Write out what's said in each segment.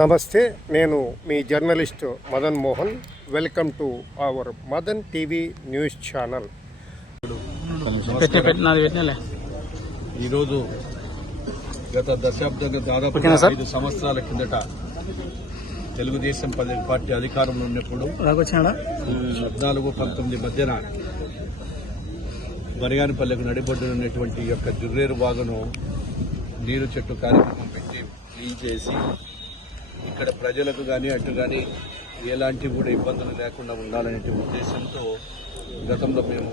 నమస్తే నేను మీ journalist Madan Mohan. Welcome to our Madan TV news channel. ఈరోజు గత దశాబ్దంగా దాదాపు? ఐదు సంవత్సరాల కిందట తెలుగుదేశం పార్టీ అధికారంలో ఉన్నప్పుడు పద్నాలుగు పంతొమ్మిది మధ్యన బనిగానిపల్లెకు నడిబొడ్డున ఉన్నటువంటి ఈ యొక్క జుర్రేరు బాగును నీరు చెట్టు కార్యక్రమం పెట్టి క్లీన్ చేసి ఇక్కడ ప్రజలకు కానీ అటు కానీ ఎలాంటి కూడా ఇబ్బందులు లేకుండా ఉండాలనే ఉద్దేశంతో గతంలో మేము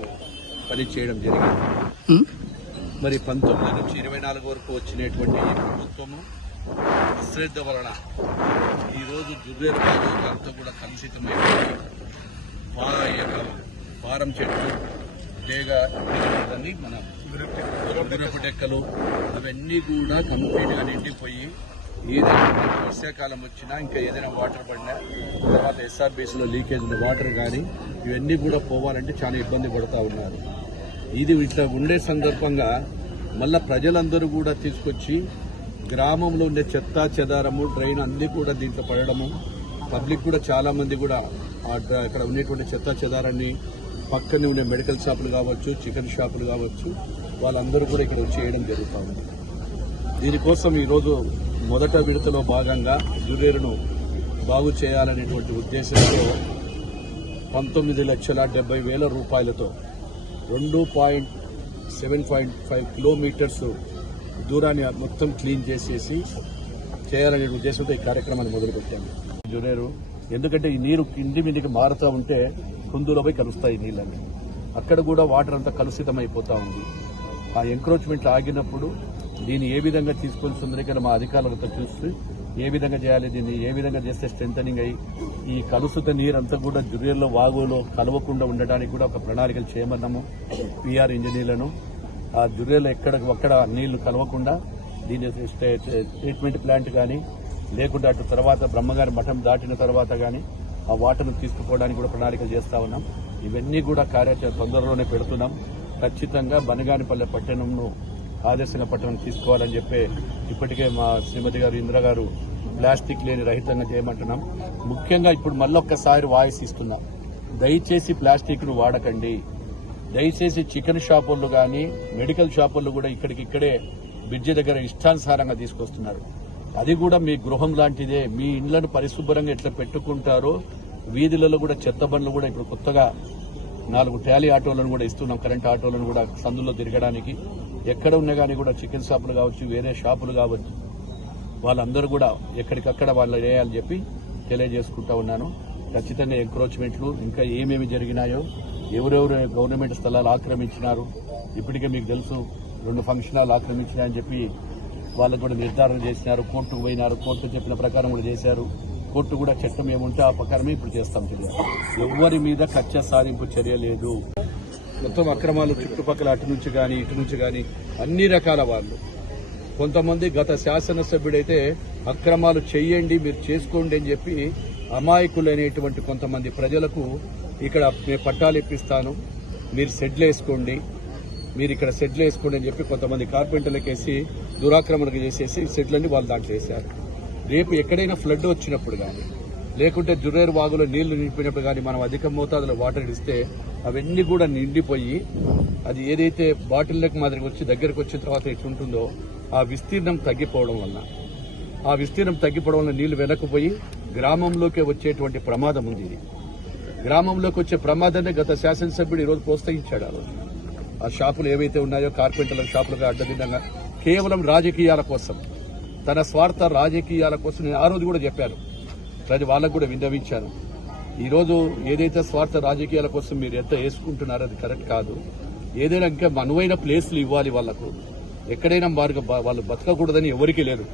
పని చేయడం జరిగింది మరి పంతొమ్మిది నుంచి ఇరవై నాలుగు వరకు వచ్చినటువంటి ఈ ప్రభుత్వము అశ్రద్ధ వలన ఈరోజు జుర్రేరు బాగు అంతా కూడా కలుషితమైపోయి పా యొక్క పారం చెట్లు అని మన గురపటెక్కలు అవన్నీ కూడా కంప్లీట్గా నిండిపోయి ఏదైనా వర్షాకాలం వచ్చినా ఇంకా ఏదైనా వాటర్ పడినా తర్వాత ఎస్ఆర్బీసీలో లీకేజ్ ఉన్న వాటర్ కానీ ఇవన్నీ కూడా పోవాలంటే చాలా ఇబ్బంది పడుతూ ఉన్నారు. ఇది ఇట్లా ఉండే సందర్భంగా మళ్ళీ ప్రజలందరూ కూడా తీసుకొచ్చి గ్రామంలో ఉండే చెత్త చెదారము డ్రైన్ అన్నీ కూడా దీంట్లో పడడము. పబ్లిక్ కూడా చాలామంది కూడా అక్కడ ఉండేటువంటి చెత్త చెదారాన్ని పక్కనే ఉండే మెడికల్ షాపులు కావచ్చు చికెన్ షాపులు కావచ్చు వాళ్ళందరూ కూడా ఇక్కడ వచ్చి చేయడం జరుగుతూ ఉంది. దీనికోసం ఈరోజు మొదట విడతలో భాగంగా జురేరును బాగు చేయాలనేటువంటి ఉద్దేశంతో పంతొమ్మిది లక్షల డెబ్బై వేల రూపాయలతో రెండు point seven point five kilometres దూరాన్ని మొత్తం క్లీన్ చేసేసి చేయాలనే ఉద్దేశంతో ఈ కార్యక్రమాన్ని మొదలుపెట్టాము. జునేరు ఎందుకంటే ఈ నీరు కింది మీదకి మారుతూ ఉంటే కుందులో పోయి కలుస్తాయి నీళ్ళని అక్కడ కూడా వాటర్ అంతా కలుషితం అయిపోతూ ఉంది. ఆ ఎంక్రోచ్మెంట్ ఆగినప్పుడు దీన్ని ఏ విధంగా తీసుకొని సుందరీకరణ మా అధికారులతో చూసి ఏ విధంగా చేయాలి దీన్ని ఏ విధంగా చేస్తే స్ట్రెంథనింగ్ అయ్యి ఈ కలుషిత నీరంతా కూడా జురియల్లో వాగులో కలవకుండా ఉండడానికి కూడా ఒక ప్రణాళికలు చేయమన్నాము. పిఆర్ ఇంజనీర్లను. ఆ జురియలో ఎక్కడ ఒక్కడ నీళ్ళు కలవకుండా దీని స్టే- ట్రీట్మెంట్ ప్లాంట్ కానీ లేకుంటే అటు తర్వాత బ్రహ్మగారి మఠం దాటిన తర్వాత కానీ ఆ వాటర్ను తీసుకుపోవడానికి కూడా ప్రణాళికలు చేస్తా ఉన్నాం. ఇవన్నీ కూడా కార్యాచరణ తొందరలోనే పెడుతున్నాం. ఖచ్చితంగా బనగానిపల్లె పట్టణంను ఆదర్శంగా పట్టణం తీసుకోవాలని చెప్పి ఇప్పటికే మా శ్రీమతి గారు ఇందిరా గారు ప్లాస్టిక్ లేని రహితంగా చేయమంటున్నాం. ముఖ్యంగా ఇప్పుడు మళ్ళొక్కసారి వాయిస్ ఇస్తున్నాం. దయచేసి ప్లాస్టిక్ను వాడకండి. దయచేసి చికెన్ షాపుల్లో కానీ మెడికల్ షాపుల్లో కూడా ఇక్కడికి ఇక్కడే బ్రిడ్జి దగ్గర ఇష్టానుసారంగా తీసుకొస్తున్నారు. అది కూడా మీ గృహం లాంటిదే. మీ ఇండ్లను పరిశుభ్రంగా ఎట్లా పెట్టుకుంటారో వీధులలో కూడా చెత్త బండ్లు కూడా ఇప్పుడు కొత్తగా నాలుగు ట్యాలీ ఆటోలను కూడా ఇస్తున్నాం కరెంట్ ఆటోలను కూడా సందులో తిరగడానికి. ఎక్కడ ఉన్నా కానీ కూడా చికెన్ షాపులు కావచ్చు వేరే షాపులు కావచ్చు వాళ్ళందరూ కూడా ఎక్కడికక్కడ వాళ్ళు వేయాలని చెప్పి తెలియజేసుకుంటా ఉన్నాను. ఖచ్చితంగా ఎంక్రోచ్మెంట్లు ఇంకా ఏమేమి జరిగినాయో ఎవరెవరు గవర్నమెంట్ స్థలాలు ఆక్రమించినారు ఇప్పటికే మీకు తెలుసు రెండు ఫంక్షన్ హాల్ ఆక్రమించినాయని చెప్పి వాళ్ళకు కూడా నిర్ధారణ చేసినారు కోర్టుకు పోయినారు కోర్టు చెప్పిన ప్రకారం కూడా చేశారు. కోర్టు కూడా చట్టం ఏముంటే ఆ ప్రకారమే ఇప్పుడు చేస్తాం చర్య ఎవరి మీద కచ్చ సాధింపు చర్య లేదు. మొత్తం అక్రమాలు చుట్టుపక్కల అటు నుంచి కానీ ఇటు నుంచి కానీ అన్ని రకాల వాళ్ళు. కొంతమంది గత శాసనసభ్యుడైతే అక్రమాలు చెయ్యండి మీరు చేసుకోండి అని చెప్పి అమాయకులైనటువంటి కొంతమంది ప్రజలకు ఇక్కడ మేము పట్టాలు ఇప్పిస్తాను. మీరు సెడ్లు వేసుకోండి. మీరు ఇక్కడ సెడ్లు వేసుకోండి అని చెప్పి కొంతమంది కార్పెంటర్లకు వేసి దురాక్రమణకు చేసేసి సెడ్లన్నీ వాళ్ళు దాంట్లో వేశారు. రేపు ఎక్కడైనా ఫ్లడ్ వచ్చినప్పుడు కానీ లేకుంటే జురేరు వాగులో నీళ్ళు నింపినప్పుడు కానీ మనం అధిక మోతాదులో వాటర్ ఇస్తే అవన్నీ కూడా నిండిపోయి అది ఏదైతే బాటిల్లకు మాదిరికి వచ్చి దగ్గరకు వచ్చిన తర్వాత ఎట్లుంటుందో ఆ విస్తీర్ణం తగ్గిపోవడం వలన. ఆ విస్తీర్ణం తగ్గిపోవడం వల్ల నీళ్ళు వెనక్కిపోయి గ్రామంలోకి వచ్చేటువంటి ప్రమాదం ఉంది ఇది. గ్రామంలోకి వచ్చే ప్రమాదాన్ని గత శాసనసభ్యుడు ఈరోజు ప్రోత్సహించాడు ఆ రోజు. ఆ షాపులు ఏవైతే ఉన్నాయో కార్పెంటర్ల షాపులుగా అడ్డదిడ్డంగా కేవలం రాజకీయాల కోసం. తన స్వార్థ రాజకీయాల కోసం నేను ఆ రోజు కూడా చెప్పాను ప్రతి వాళ్ళకు కూడా విన్నవించాను ఈరోజు ఏదైతే స్వార్థ రాజకీయాల కోసం మీరు ఎంత వేసుకుంటున్నారో అది కరెక్ట్ కాదు. ఏదైనా ఇంకా మనువైన ప్లేస్లు ఇవ్వాలి వాళ్ళకు. ఎక్కడైనా వారికి వాళ్ళు బతకకూడదని ఎవరికీ లేదు.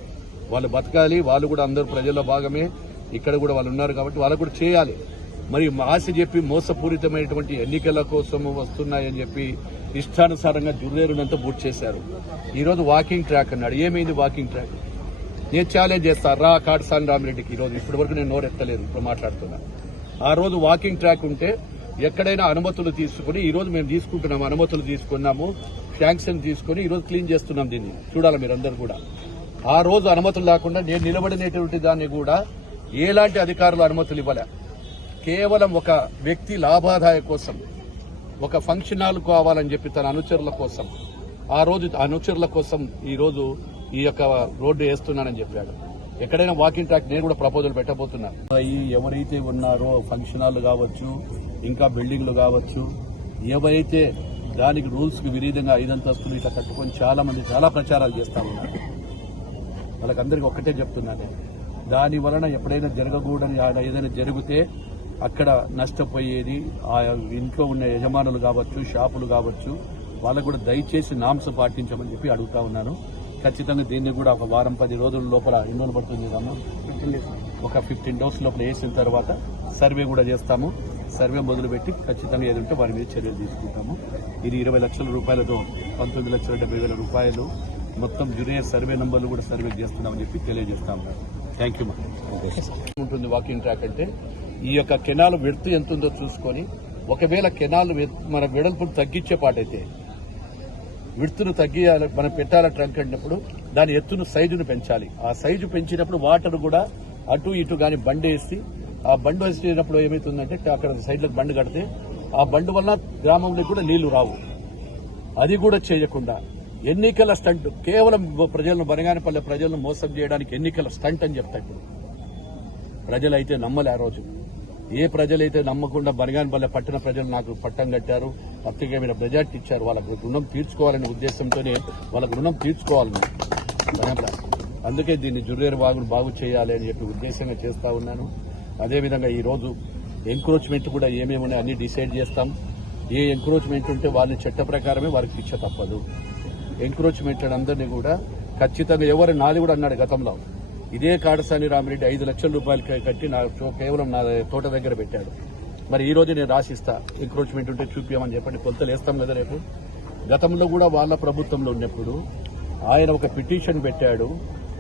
వాళ్ళు బతకాలి వాళ్ళు కూడా అందరూ ప్రజల్లో భాగమే. ఇక్కడ కూడా వాళ్ళు ఉన్నారు కాబట్టి వాళ్ళకు కూడా చేయాలి. మరి ఆశ చెప్పి మోసపూరితమైనటువంటి ఎన్నికల కోసం వస్తున్నాయని చెప్పి ఇష్టానుసారంగా జుర్రేరునంతా బూట్ చేశారు. ఈరోజు వాకింగ్ ట్రాక్ అన్నాడు. ఏమైంది వాకింగ్ ట్రాక్? నేను ఛాలెంజ్ చేస్తాను రా కాటసాని రామిరెడ్డికి. ఈ రోజు ఇప్పటి వరకు నేను నోరెత్తలేదు. ఇప్పుడు మాట్లాడుతున్నా. ఆ రోజు వాకింగ్ ట్రాక్ ఉంటే ఎక్కడైనా అనుమతులు తీసుకుని ఈ రోజు మేము తీసుకుంటున్నాము. అనుమతులు తీసుకున్నాము. శాంక్షన్ తీసుకుని ఈ రోజు క్లీన్ చేస్తున్నాం దీన్ని. చూడాలి మీరందరూ కూడా. ఆ రోజు అనుమతులు లేకుండా నేను నిలబడినటువంటి దాన్ని కూడా ఎలాంటి అధికారులు అనుమతులు ఇవ్వలే. కేవలం ఒక వ్యక్తి లాభాదాయ కోసం ఒక ఫంక్షన్ హాల్ కావాలని చెప్పి తన అనుచరుల కోసం ఆ రోజు అనుచరుల కోసం ఈరోజు ఈ యొక్క రోడ్డు వేస్తున్నానని చెప్పాడు. ఎక్కడైనా వాకింగ్ ట్రాక్ నేను కూడా ప్రపోజల్ పెట్టబోతున్నా. ఎవరైతే ఉన్నారో ఫంక్షన్ హాల్ కావచ్చు ఇంకా బిల్డింగ్లు కావచ్చు ఎవరైతే దానికి రూల్స్కు విరీతంగా ఐదంతస్తులు ఇట్లా కట్టుకొని చాలా మంది చాలా ప్రచారాలు చేస్తా ఉన్నారు. వాళ్ళకందరికీ ఒక్కటే చెప్తున్నా నేను. దాని వలన ఎప్పుడైనా జరగకూడని ఆడ ఏదైనా జరిగితే అక్కడ నష్టపోయేది ఆ ఇంట్లో ఉన్న యజమానులు కావచ్చు షాపులు కావచ్చు వాళ్ళకు కూడా దయచేసి నామ్స్ పాటించమని చెప్పి అడుగుతా ఉన్నాను. ఖచ్చితంగా దీన్ని కూడా ఒక వారం పది రోజుల లోపల ఎన్ని రోజులు పడుతుంది కదమ్మా ఒక ఫిఫ్టీన్ డోస్ లోపల వేసిన తర్వాత సర్వే కూడా చేస్తాము. సర్వే మొదలుపెట్టి ఖచ్చితంగా ఏదంటే వారి మీద చర్యలు తీసుకుంటాము. ఇది ఇరవై లక్షల రూపాయలతో పంతొమ్మిది లక్షల డెబ్బై వేల రూపాయలు. మొత్తం జూనియర్ సర్వే నెంబర్లు కూడా సర్వే చేస్తున్నామని చెప్పి తెలియజేస్తాము. థ్యాంక్ యూ ఉంటుంది వాకింగ్ ట్రాక్ అంటే ఈ యొక్క కెనాల్ వెడుతు ఎంత ఉందో చూసుకొని ఒకవేళ కెనాల్ మన వెడల్పును తగ్గించే పాటైతే విడుతును తగ్గియాలి మనం పెట్టాల ట్రంక్ అన్నప్పుడు దాని ఎత్తును సైజును పెంచాలి. ఆ సైజు పెంచినప్పుడు వాటర్ కూడా అటు ఇటు గాని బండి వేసి ఆ బండి వేసినప్పుడు ఏమవుతుందంటే అక్కడ సైడ్లకు బండి కడితే ఆ బండి వల్ల గ్రామంలో కూడా నీళ్ళు రావు. అది కూడా చేయకుండా ఎన్నికల స్టంట్ కేవలం ప్రజలను బనగానపల్లె ప్రజలను మోసం చేయడానికి ఎన్నికల స్టంట్ అని చెప్తా ఇప్పుడు. ప్రజలైతే నమ్మలే ఆ రోజు. ఏ ప్రజలైతే నమ్మకుండా బనగానపల్లె పట్టిన ప్రజలు నాకు పట్టం కట్టారు ప్రత్యేకమైన మెజార్టీ ఇచ్చారు. వాళ్ళకు రుణం తీర్చుకోవాలనే ఉద్దేశంతోనే వాళ్ళకు రుణం తీర్చుకోవాలి అందుకే దీన్ని జుర్రేరు బాగును బాగు చేయాలి అని చెప్పి ఉద్దేశంగా చేస్తా ఉన్నాను. అదేవిధంగా ఈరోజు ఎంక్రోచ్మెంట్ కూడా ఏమేమి ఉన్నాయో అన్ని డిసైడ్ చేస్తాం. ఏ ఎంక్రోచ్మెంట్ ఉంటే వాళ్ళని చట్ట ప్రకారమే వారికి శిక్ష తప్పదు. ఎంక్రోచ్మెంట్ అందరినీ కూడా ఖచ్చితంగా ఎవరు నాది కూడా అన్నాడు గతంలో. ఇదే కాడసాని రామిరెడ్డి ఐదు లక్షల రూపాయలు కట్టి నా కేవలం నా తోట దగ్గర పెట్టాడు. మరి ఈ రోజు నేను రాసిస్తా. ఎంక్రోచ్మెంట్ ఉంటే చూపించమని చెప్పండి. కొలతలు వేస్తాం కదా రేపు. గతంలో కూడా వాళ్ళ ప్రభుత్వంలో ఉన్నప్పుడు ఆయన ఒక పిటిషన్ పెట్టాడు.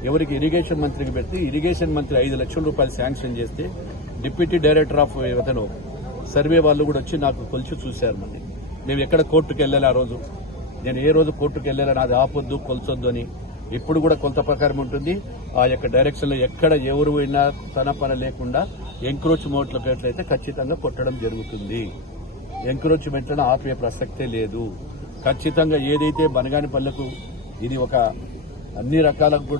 ఎవరికి ఇరిగేషన్ మంత్రికి పెడితే ఇరిగేషన్ మంత్రి ఐదు లక్షల రూపాయలు శాంక్షన్ చేస్తే డిప్యూటీ డైరెక్టర్ ఆఫ్ అతను సర్వే వాళ్ళు కూడా వచ్చి నాకు కొలిచి చూశారు మళ్ళీ మేము ఎక్కడ కోర్టుకు వెళ్ళాలి ఆ రోజు? నేను ఏ రోజు కోర్టుకు వెళ్ళాలి నాది ఆపొద్దు కొలచొద్దు అని. ఇప్పుడు కూడా కొలత ప్రకారం ఉంటుంది. ఆ యొక్క డైరెక్షన్లో ఎక్కడ ఎవరు పోయినా తన పని లేకుండా ఎంక్రోచ్మెంట్ల పేర్లైతే ఖచ్చితంగా కొట్టడం జరుగుతుంది. ఎంక్రోచ్మెంట్లను ఆపే ప్రసక్తే లేదు. ఖచ్చితంగా ఏదైతే బనగాని పళ్ళకు ఇది ఒక అన్ని రకాలకు కూడా